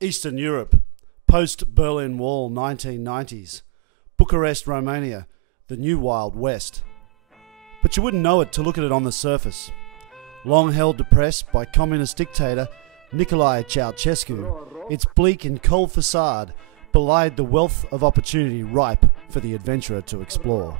Eastern Europe, post-Berlin Wall 1990s, Bucharest, Romania, the new Wild West. But you wouldn't know it to look at it on the surface. Long held depressed by communist dictator Nicolae Ceausescu, its bleak and cold facade belied the wealth of opportunity ripe for the adventurer to explore.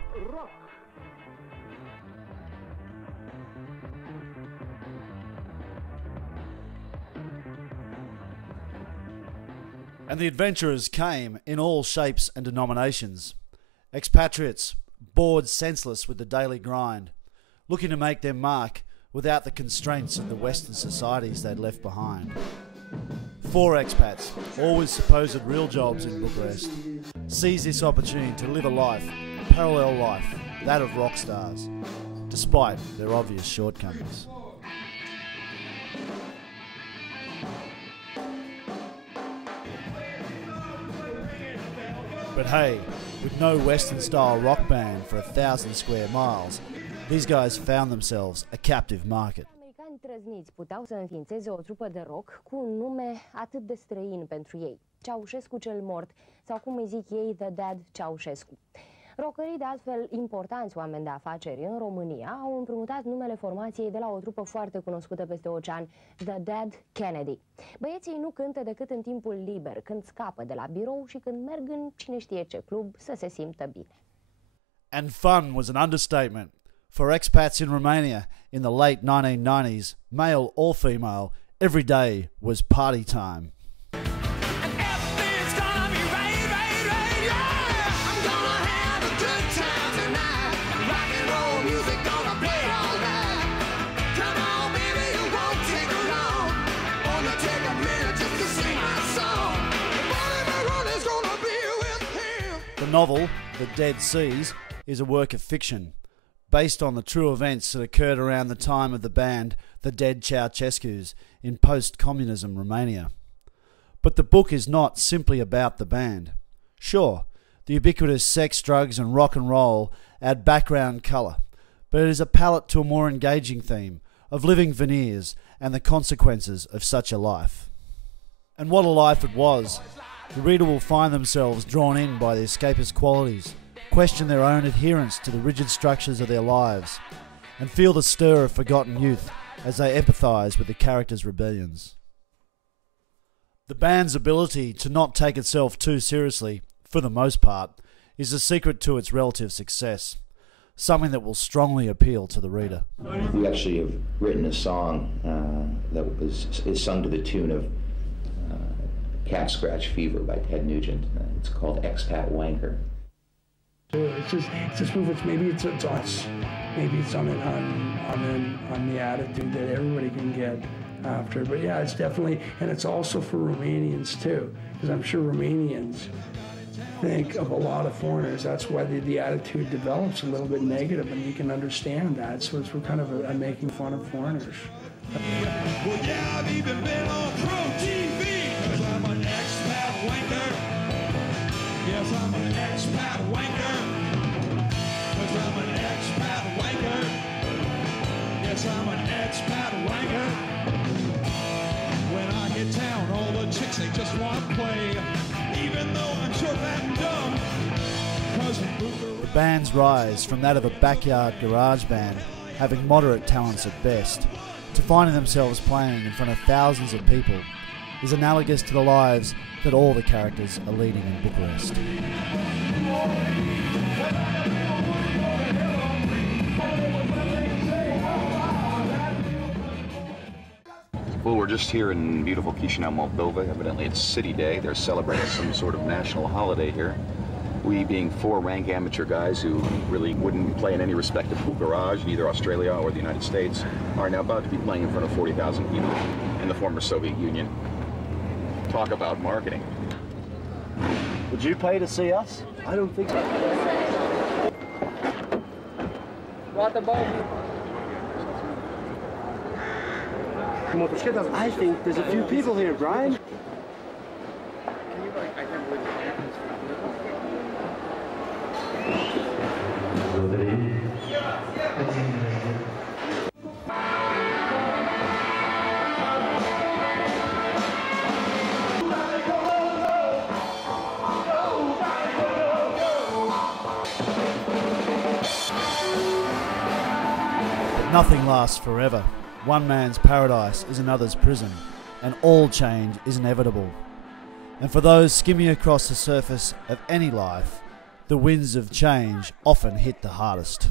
And the adventurers came in all shapes and denominations. Expatriates, bored senseless with the daily grind, looking to make their mark without the constraints of the Western societies they'd left behind. 4 expats, all with supposed real jobs in Bucharest, seized this opportunity to live a life, a parallel life, that of rock stars, despite their obvious shortcomings. But hey, with no Western-style rock band for 1,000 square miles, these guys found themselves a captive market. Americani trăzniți puteau să înființeze o trupă de rock cu un nume atât de străin pentru ei, Ceaușescu cel mort, sau cum îi zic ei, The Dead Ceaușescu. Rockerii, de altfel importanți oameni de afaceri în România, au împrumutat numele formației de la o trupă foarte cunoscută peste ocean, The Dead Kennedy. Băieții nu cântă decât în timpul liber, când scapă de la birou și când merg în cine știe ce club să se simtă bine. And fun was an understatement. For expats in Romania in the late 1990s, male or female, every day was party time. The novel, The Dead Seas, is a work of fiction, based on the true events that occurred around the time of the band The Dead Ceausescus in post-communism Romania. But the book is not simply about the band. Sure, the ubiquitous sex, drugs and rock and roll add background colour, but it is a palette to a more engaging theme of living veneers and the consequences of such a life. And what a life it was! The reader will find themselves drawn in by the escapist qualities, question their own adherence to the rigid structures of their lives, and feel the stir of forgotten youth as they empathise with the characters' rebellions. The band's ability to not take itself too seriously, for the most part, is the secret to its relative success, something that will strongly appeal to the reader. We actually have written a song that is sung to the tune of Cat Scratch Fever by Ted Nugent. It's called Expat Wanker. It's just movements. Maybe it's us. Maybe it's on the attitude that everybody can get after. But yeah, it's definitely, and it's also for Romanians too, because I'm sure Romanians think of a lot of foreigners. That's why the attitude develops a little bit negative, and you can understand that. So it's kind of a making fun of foreigners. Well, yeah, I've even been on Pro TV, 'cause I'm an expat wanker. Yes, I'm an expat wanker. 'Cause I'm an expat wanker. Yes, I'm an expat wanker. When I get down, all the chicks, they just want to play. Even though I'm so fat and dumb. 'Cause the band's rise from that of a backyard garage band, having moderate talents at best, to finding themselves playing in front of thousands of people, is analogous to the lives that all the characters are leading in Bucharest. Well, we're just here in beautiful Chisinau, Moldova. Evidently it's City Day. They're celebrating some sort of national holiday here. We, being 4 rank amateur guys who really wouldn't play in any respectable garage in either Australia or the United States, are now about to be playing in front of 40,000 people in the former Soviet Union. Talk about marketing. Would you pay to see us? I don't think so. What about you? I think there's a few people here, Brian. Nothing lasts forever. One man's paradise is another's prison, and all change is inevitable. And for those skimming across the surface of any life, the winds of change often hit the hardest.